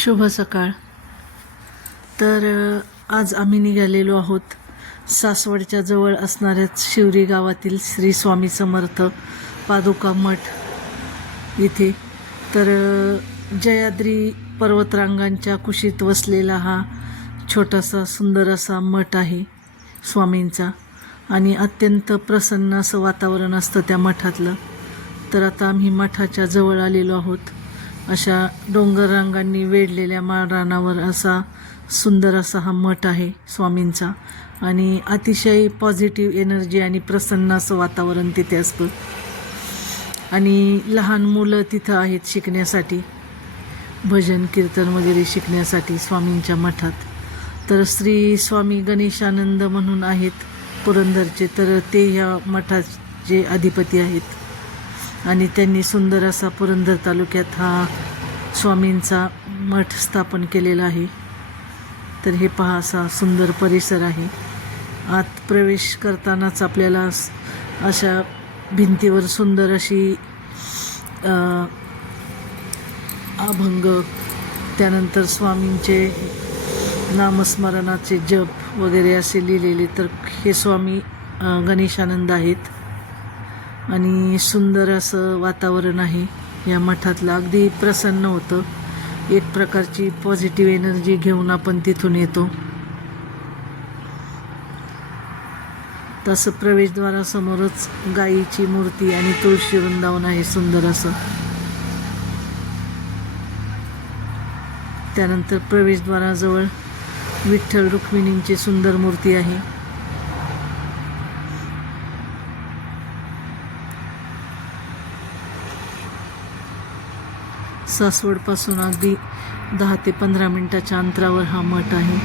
शुभ सकाळ. तर आज आम्ही निघालेलो आहोत सासवडच्या जवळ असणाऱ्या शिवरी गावातील श्री स्वामी समर्थ पादुका मठ इथे. तर जयाद्री पर्वतरांगांच्या कुशीत वसलेला हा छोटासा सुंदर असा मठ आहे स्वामींचा, आणि अत्यंत प्रसन्न असं वातावरण असतं त्या मठातलं. तर आता आम्ही मठाच्या जवळ आलेलो आहोत. अशा डोंगर रांगांनी वेढलेल्या माळरानावर असा सुंदर असा हा मठ आहे स्वामींचा, आणि अतिशय पॉझिटिव्ह एनर्जी आणि प्रसन्न असं वातावरण तिथे असतं. आणि लहान मुलं तिथं आहेत शिकण्यासाठी, भजन कीर्तन वगैरे शिकण्यासाठी स्वामींच्या मठात. तर श्री स्वामी गणेशानंद म्हणून आहेत पुरंदरचे, तर ते ह्या मठाचे अधिपती आहेत, आणि त्यांनी सुंदर असा पुरंदर तालुक्यात हा स्वामींचा मठ स्थापन केलेला आहे. तर हे पहा, असा सुंदर परिसर आहे. आत प्रवेश करतानाच आपल्याला अशा भिंतीवर सुंदर अशी अभंग, त्यानंतर स्वामींचे नामस्मरणाचे जप वगैरे असे लिहिलेले. तर हे स्वामी गणेशानंद आहेत, आणि सुंदर असं वातावरण आहे या मठातलं. अगदी प्रसन्न होतं, एक प्रकारची पॉझिटिव्ह एनर्जी घेऊन आपण तिथून येतो. तसं प्रवेशद्वारासमोरच गायीची मूर्ती आणि तुळशी वृंदावन आहे सुंदर असं. त्यानंतर प्रवेशद्वाराजवळ विठ्ठल रुक्मिणींची सुंदर मूर्ती आहे. सासवडपासून अगदी 10 ते 15 मिनिटाच्या अंतरावर हा मठ आहे.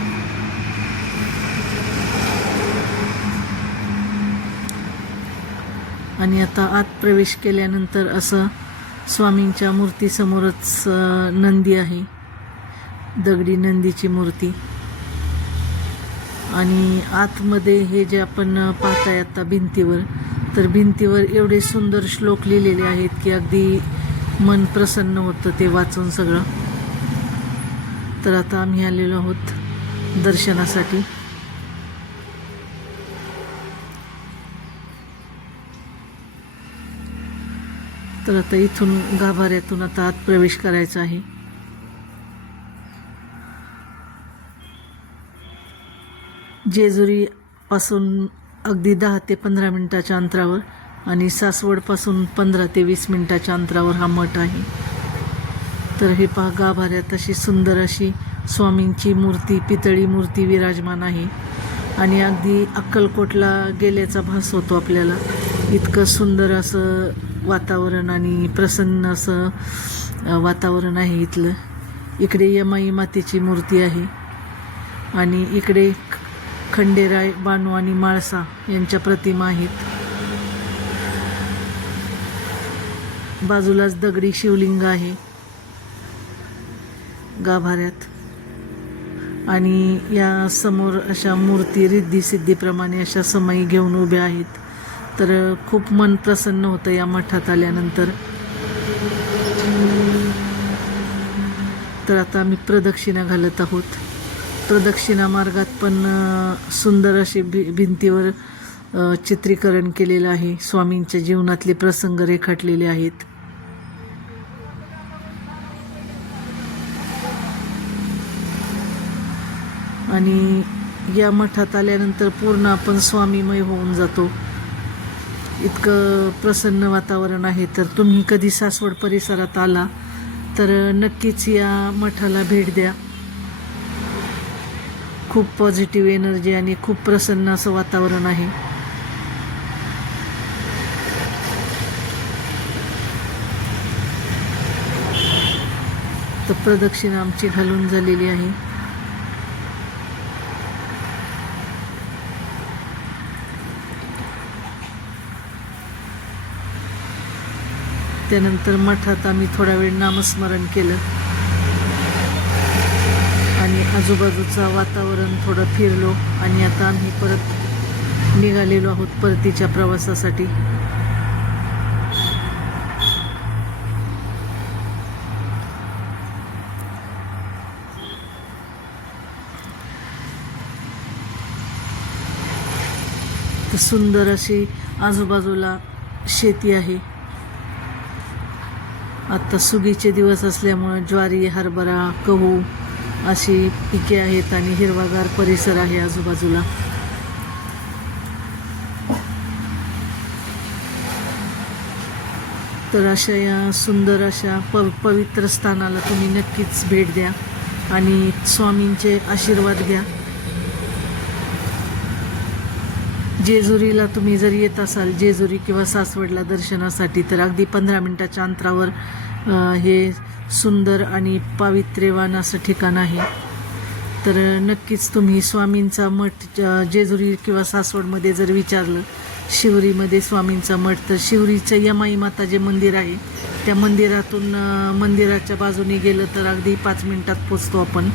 आणि आता आत प्रवेश केल्यानंतर असं स्वामींच्या मूर्तीसमोरच नंदी आहे, दगडी नंदीची मूर्ती. आणि आतमध्ये हे जे आपण पाहताय आता भिंतीवर, तर भिंतीवर एवढे सुंदर श्लोक लिहिलेले आहेत की अगदी मन प्रसन्न होतं ते वाचून सगळं. तर आता आम्ही आलेलो आहोत दर्शनासाठी. तर आता इथून गाभाऱ्यातून आता आत प्रवेश करायचा आहे. जेजुरी पासून अगदी 10 ते 15 मिनिटाच्या अंतरावर, आणि सासवडपासून 15 ते 20 मिनिटाच्या अंतरावर हा मठ आहे. तर हे पहा, गाभाऱ्यात अशी सुंदर अशी स्वामींची मूर्ती, पितळी मूर्ती विराजमान आहे, आणि अगदी अक्कलकोटला गेल्याचा भास होतो आपल्याला. इतकं सुंदर असं वातावरण आणि प्रसन्न असं वातावरण आहे इथलं. इकडे यमाई मातेची मूर्ती आहे, आणि इकडे खंडेराय, बानू आणि माळसा यांच्या प्रतिमा आहेत. बाजूलाच दगडी शिवलिंग आहे गाभाऱ्यात, आणि या समोर अशा मूर्ती रिद्धी सिद्धीप्रमाणे अशा समई घेऊन उभ्या आहेत. तर खूप मन प्रसन्न होतं या मठात आल्यानंतर. तर आता आम्ही प्रदक्षिणा घालत आहोत. प्रदक्षिणा मार्गात पण सुंदर असे भिंतीवर चित्रीकरण केलेलं आहे. स्वामींच्या जीवनातले प्रसंग रेखाटलेले आहेत. आणि या मठात आल्यानंतर पूर्ण आपण स्वामीमय होऊन जातो, इतकं प्रसन्न वातावरण आहे. तर तुम्ही कधी सासवड परिसरात आला तर नक्कीच या मठाला भेट द्या. खूप पॉझिटिव्ह एनर्जी आणि खूप प्रसन्न असं वातावरण आहे. तर प्रदक्षिणा आमची घालून झालेली आहे. त्यानंतर मठात आम्ही थोडा वेळ नामस्मरण केलं, आणि आजूबाजूचं वातावरण थोडं फिरलो, आणि आता आम्ही परत निघालेलो आहोत परतीच्या प्रवासासाठी. तर सुंदर अशी आजूबाजूला शेती आहे. आता सुगीचे दिवस असल्यामुळं ज्वारी, हरभरा, गहू अशी पिके आहेत आणि हिरवागार परिसर आहे आजूबाजूला. तर अशा या सुंदर अशा पवित्र स्थानाला तुम्ही नक्कीच भेट द्या आणि स्वामींचे आशीर्वाद घ्या. जेजुरीला तुम्ही जर येत असाल, जेजुरी किंवा सासवडला दर्शनासाठी, तर अगदी 15 मिनिटाच्या अंतरावर हे सुंदर आणि पावित्र्यवान असं ठिकाण आहे. तर नक्कीच तुम्ही स्वामींचा मठ जेजुरी किंवा सासवडमध्ये जर विचारलं शिवरीमध्ये स्वामींचा मठ, तर शिवरीचं यमाई माता जे मंदिर आहे त्या मंदिरातून मंदिराच्या बाजूने गेलं तर अगदी 5 मिनिटात पोचतो आपण.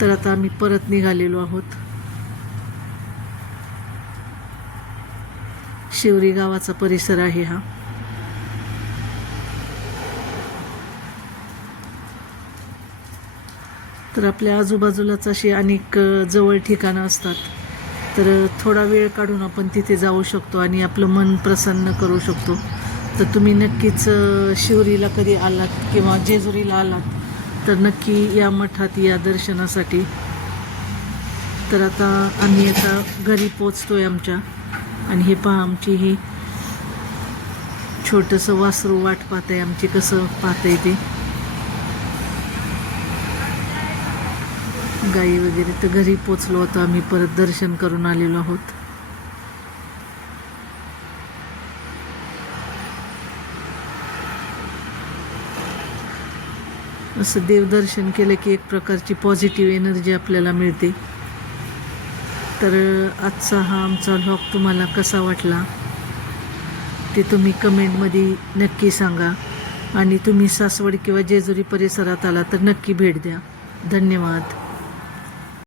तर आता आम्ही परत निघालेलो आहोत. शिवरी गावाचा परिसर आहे हा. तर आपल्या आजूबाजूलाच अशी अनेक जवळ ठिकाणं असतात. तर थोडा वेळ काढून आपण तिथे जाऊ शकतो आणि आपलं मन प्रसन्न करू शकतो. तर तुम्ही नक्कीच शिवरीला कधी आलात किंवा जेजुरीला आलात तर नक्की या मठात या दर्शनासाठी. तर आता आम्ही आता घरी पोचतोय आमच्या. आणि हे पहा, आमची ही छोटंसं वासरू वाट पाहतंय आमची, कसं पाहतंय ते गाई वगैरे. तर घरी पोचलो होतो आम्ही, परत दर्शन करून आलेलो आहोत. असं देवदर्शन केलं की एक प्रकारची पॉझिटिव्ह एनर्जी आपल्याला मिळते. तर आजचा हा आमचा व्लॉग तुम्हाला कसा वाटला ते तुम्ही कमेंटमध्ये नक्की सांगा. आणि तुम्ही सासवड किंवा जेजुरी परिसरात आला तर नक्की भेट द्या. धन्यवाद.